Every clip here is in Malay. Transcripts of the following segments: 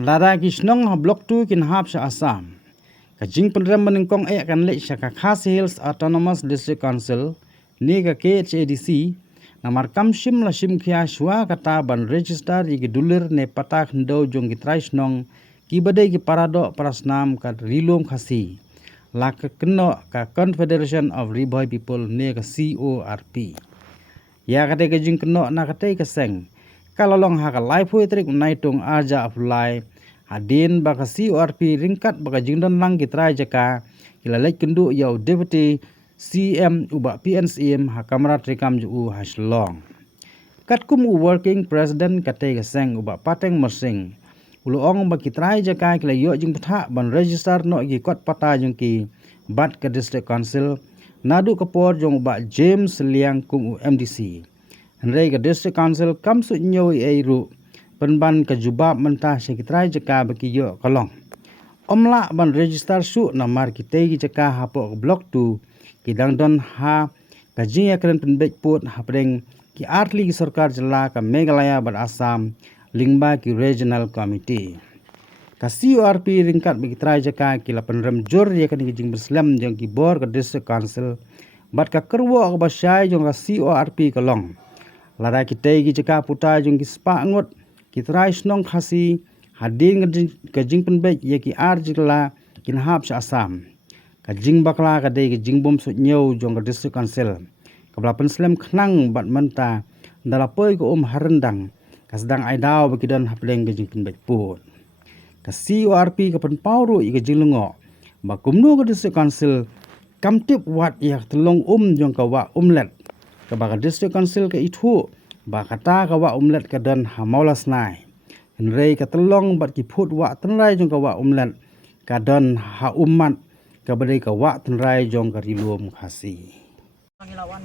Lara kisnong ha blok 2 kin hap sa Assam. Kajing penrem menengkong kan lek sa Khasi Hills Autonomous District Council ni ka KHADC namar kam shim la shim khia shwa kata ban register yi dulir ne pata khndo jong gitrais nong ki badai ki parado prasnam ka rilom khasi la ka kno ka Confederation of Riboy People ne ka CORP ya kate ka jing kno na kate ka seng kalalong ha ka life trik naitung arja aflai hadin ba ka CORP ringkat ba ka jing don lang gitrai jaka kilalek kendu yau deputy CM uba PNCM ha kamrat rekam ju haslong. Katkum working president katay gaseng uba pateng mersing. Uluong ba kitray jaka kila yo jing patha ban register no gi kot pata jung ki bat ka district council nadu kapor jong uba James Liang kum MDC. Henry ka district council kam su nyo ai ru penban ka jubab mentah se kitray jaka ba ki yo kalong. Omla ban register su namar kitay gi jaka hapo block 2 kidang don ha kajing ya keren penbek put ha preng ki artli ki sarkar jala ka Meghalaya bar Assam lingba ki regional committee ka CORP ringkat bagi trai jaka ki la penrem jor ya kan ki jing berslam jong ki bor ka district council bat ka kerwo ka basyai jong ka CORP ka long lara ki tei ki jaka puta jong ki spa ngot ki trai snong khasi hadin ka jing penbek ya ki ar jila kin hap sa Assam kajing bakla kadai kajing bom su nyau jong ka district council kabla penslam khnang bat menta dalapoi ko harendang kasdang aidau bakidan hapleng kajing penbek put ka CORP ka penpauru i kajing lengo ba kumno ka district council kamtip wat ya telong jong ka wa umlet ka ba ka district council ka ithu ba kata ka wa umlet ka dan hamaulas nai henrei ka telong bat ki put wa tenrai jong ka wa umlet ka dan ha umat kabadai ka wa tenrai jong ka rilum khasi pangilawan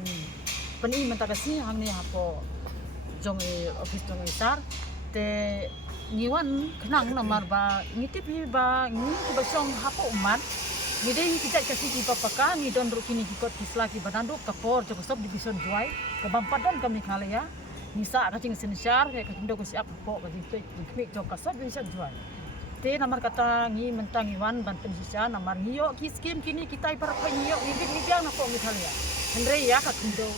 peni mentakasi hangni hapo jong office jong isar te ngiwan kenang namar ba ngitip ba ngi ba jong hapo umat ngidei kita kasih ki papaka ngi don rukini ki kot kislaki bananduk kapor jong sob division juai ke bampadan kami Meghalaya nisa kacing sensyar ke kindo ko siap hapo ka dite kmi jong ka sob division juai te namar kata ngi mentang iwan ban pensisa namar ngiyo ki skim kini kita ibar pa ngiyo ngi biang na po Meghalaya Henry ya ka kindo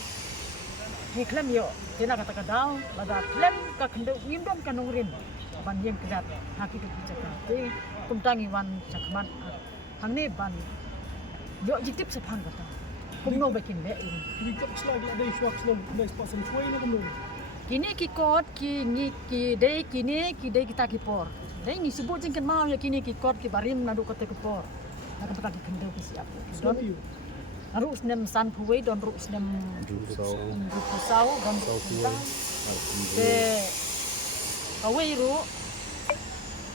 ngi klem yo te na kata kadau lada klem ka kindo ngimdom ka nungrin ban yem kedat haki tu jaka te kumtang iwan sakman hangni ban yo jitip sepang kata kumno bakin le Kini kap selagi ada isu akselom dari pasang cuai na kumno. kini ki kot ki ngi ki dei kini ki dei kita ki por dei ngi sebut jengken mau ya kini ki kot ki barim nadu kata ki por nak kata ki kendau ki siap don Seperti aru snem san puwe don ru snem rusau don kita te awe ru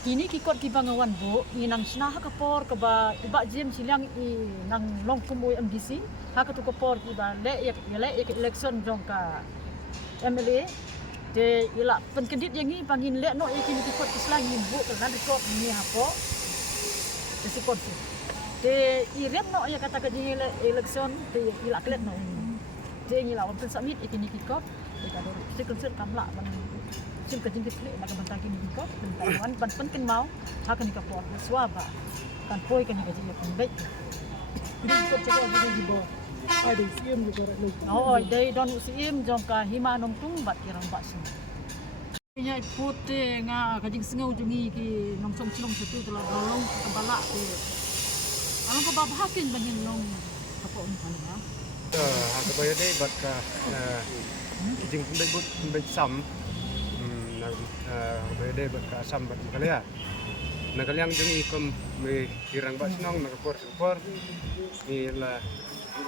kini ki kot ki bangawan bu nginang snah ka por ka ba iba jem silang i nang long kumoy MDC ha ka tu ka por ki ba le ya election jong ka MLA de ila penkendit yang ni pangin le no ikini kikot kislang bu kan rekod ni hapo de sikot de irem no ya kata kaji election de ila klet no de ila wan submit ikini kikot de ka do sikonsel kamla ban sim kajing kit nak bantang kini kikot wan ban penken mau hakan ka po swaba kan poi kan kaji ya pembek ini kap cakap di bawah. Ada CM juga rak lagi. oh de don usim jong ka hima nong tung bat kirang bat sin nya putih nga kajing sengau jungi ki nong som silong satu telah rolong kembala ke along ka babahakin bangin nong kapo ni kan ya Haka bayo day bat ka jing pembek sam bayo day bat ka sam bat Meghalaya nagalyang jung ikom may kirang bat sinong nagapor ni la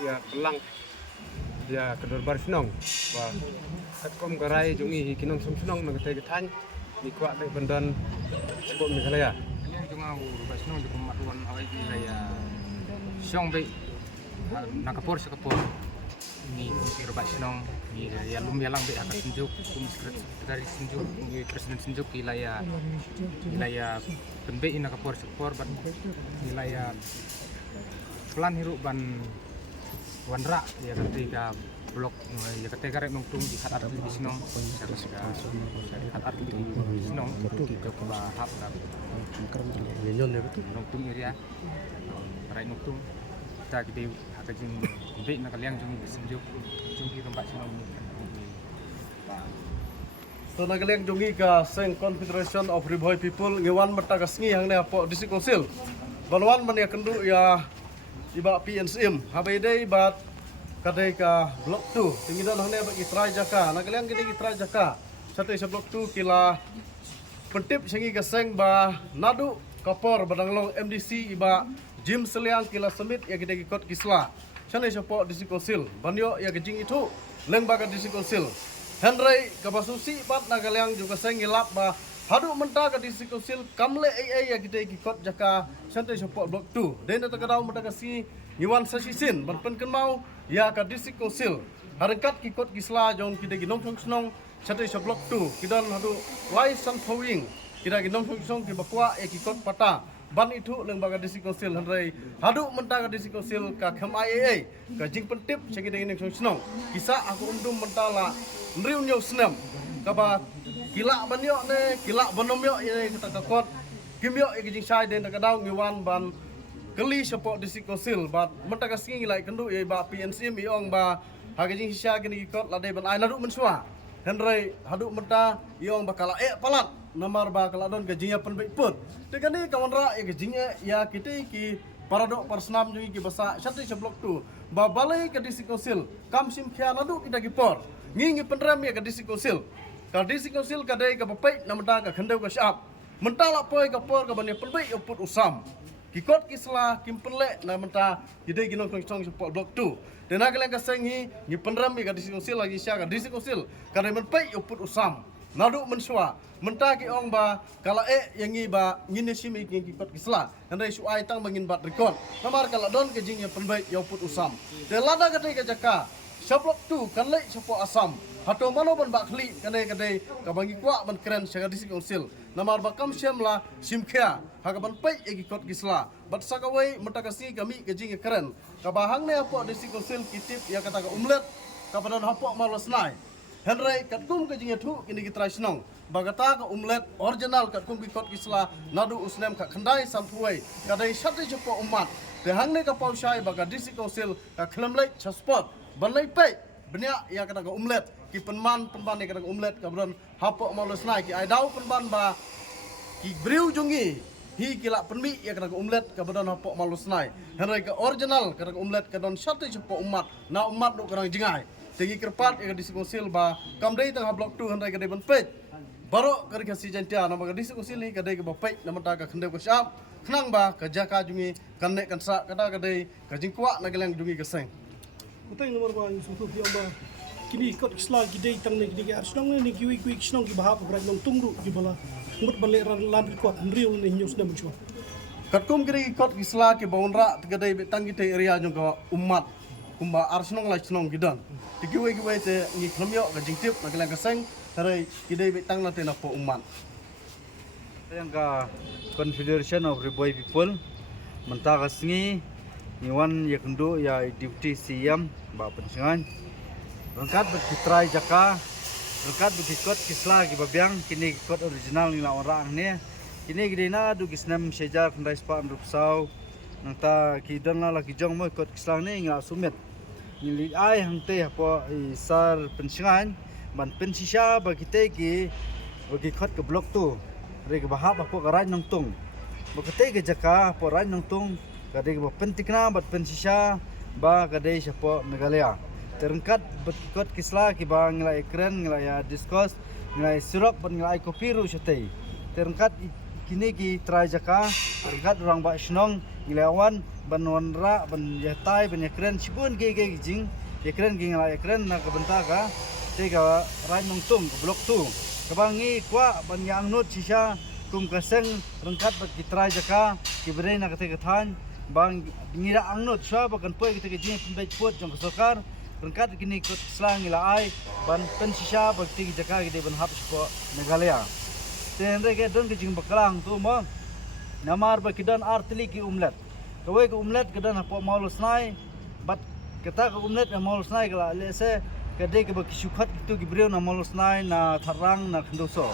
dia pelang dia kedor bar sinong wa katkom garai jung i kinong som sinong nagatay gatan ni kwa tay bandan sebab Meghalaya Yang cuma ubah senang di pematuan awal ini saya siang baik nakapor sekapor ini kira ubah senang ini ya lumbialang baik akan senjuk dari senjuk presiden senjuk wilayah penbaik nakapor sekapor ban wilayah pelan hirup ban wanra ya ketika blok ya kate garek nong tung di hat di sinong hat di sinong jok ba hap ka nong tung area rai nong tung ta gede haka jing be na kaliang jung senjuk jung ki tempat sinong So nagaliang jungi ka Seng Confederation of Riboy People ngewan mata kasngi hang ne apo District Council. Balwan man ya kendu ya iba PNCM. Habai dei bat kadai ka blok 2. Tingidan hang ne ba itrai jaka. Nagaliang gini itrai jaka. Satu sa blok 2 kila pentip sengi ka Seng ba nadu kapor badanglong MDC iba Jim Seliang kila semit ya gede ikot kisla. Sana sa po District Council. Banyo ya gejing itu leng baga District Council. Henry kabasusi pat nagaliang juga saya ngilap ba hadu menta ka District Council kamle ya kita ikut jaka santai support blok 2 den ta kadau menta kasi ngiwan sasisin ban pen mau ya ka District Council harengkat ikut gisla jong kita ginong snong santai blok 2 kidan hadu lai san powing kita ginong snong ki bakwa ikut pata ban itu lembaga District Council Henry hadu menta ka District Council ka KMIA ka jing pentip saya kita ginong snong kisah aku mentala Nriu nyo senam kaba kila banyo ne kila banom yo ye kita kakot kimyo e gijing sai den kadau ngiwan ban keli support District Council bat menta kasing ngilai kendu ye ba PNCM iong ba hagijing hisya gini kot lade ban ai nadu mensua henry hadu menta iong bakala palat nomor ba kala don gajingnya penbaik put tegani kawanra e gijingnya ya kita ki paradok persnam jungi ki basa satu blok 2 ba balai ke District Council kam sim khia nadu kita gipor ngingi penram ya ke District Council ka District Council kadai ka bapai namda ka khandau ka syap mentala poi ka por ka bani penbai uput usam kikot kisla kimpenle namda gidai ginong kong support blok 2 dena kalang ka sengi ngi penram ya ka District Council lagi sya ka District Council kadai menpai uput usam nadu mensua menta ki ong ba kala yangi ba ngine simi ki kikot kisla andai suai tang mangin bat rekod namar kala don ke jing ya penbai ya uput usam de lada kadai ka jaka Sablok tu kan lek sapo asam. Hato mano ban bakli kadai kabangi kwa ban keren syaga District Council. Namar bakam syamla simkhia hagaban pai egi kot gisla. Bat sakawai metakasi kami gejing keren. Kabahang ne apo District Council kitip ya kata ka umlet kapadan hapo malos nai. Henry katkum gejing thu kini kitrai senong. Bagata ka umlet original katkum kot gisla nadu usnem ka khandai sampuai kadai sate sapo umat. Dehang ne ka pausai baga District Council ka khlemlek chaspot. Banlai pai benya ya kata umlet ki penman ni kata umlet kabron hapok malos nai ki ai dau penban ba ki briu jungi hi kila penmi ya kata umlet kabron hapok malos nai henry ka original kata umlet kadon satu cepo umat na umat do karang jingai tegi kerpat ya District Council ba kamdai tengah blok 2 henry kadai ban pet baro kari kasi jantia nama ka District Council hi kadai ka bapai nama ta ka khendeu ka syap khnang ba ka jaka jungi kanek kan sa kata kadai ka jingkwa nagelang jungi ka seng Utang nomor ba yung sutu di ba kini ikot isla gidei tang ne gidei arsnong ne kiwi kiwi snong ki bahap bra long tungru ki bala mut bale ran lan kot nriu ne news na mchwa katkum kiri ikot isla ki baunra tegedai betang kita area jong ka umat kumba arsnong la snong gidan tikiwe kiwe te ni khamyo ka jingtip na kelang ka seng tarai gidei betang na te na po umat yang ka Confederation of Riboy People menta kasngi Iwan ya kendo ya deputy CM ba pensingan rangkat berkitrai jaka rangkat berkikot kisla ki babiang kini kikot original ni orang ni kini gidena du kisnam sejar kendai spa rupsau nangta kidan la lagi jong mo ikot kisla ni nga sumet ni ai hangte apo sar pensingan ban pensisya bagite ki bagikot ke blok tu re ke bahap apo garai nongtung bagite ke jaka apo rai nongtung kadai ba pentikna bat pensisya ba kadai siapa Meghalaya terangkat berkikot kisla ki ba ngilai ekran ngilai ya discuss ngilai sirok ban ngilai kopiru syatei terangkat kini ki trai jaka terangkat orang ba snong ngilai awan ban wanra ban yatai ban ekran sibun ge jing ekran gi ngilai ekran na kabenta ka tega rai nongtung blok 2 kabangi kwa ban yang not sisa kum kaseng terangkat bat ki trai jaka ki bere na kate kathan bang ngira angnot swa bakan poi kita kejing pembaik pot jong kesokar rengkat kini ikut selang ngila ai ban pensisya bakti jaka gede ban hap spo Meghalaya ten rege don kejing bakalang tu mo namar bakidan artili ki umlet kawe ki umlet kedan hapo maulus nai bat kata ke umlet na mol snai kala lese kadai ke bakisukat itu gibreu na mol snai na tharang na kendoso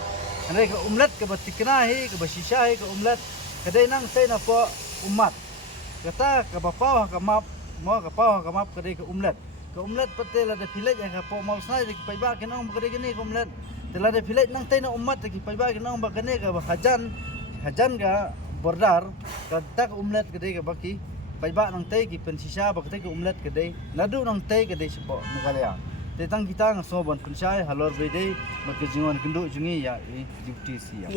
ane ke umlet ke batikna hi ke basisha hi ke umlet kadai nang tei na po umat kata ke bapau ke map mo ke pau ke map kadai ke umlet pate la de village ka po mol snai de pai ba ke nang kadai ke ni ke umlet telah de village nang tei na umat de pai ba ke nang ba kene ke hajan ga bordar kata ke umlet kadai ke baki pai ba nang tei ki pensisa ba kadai ke umlet kadai nadu nang tei kadai sepo Megalea te tang kita ngasobon pensai halor bede makejingon kendu jungi ya duty sia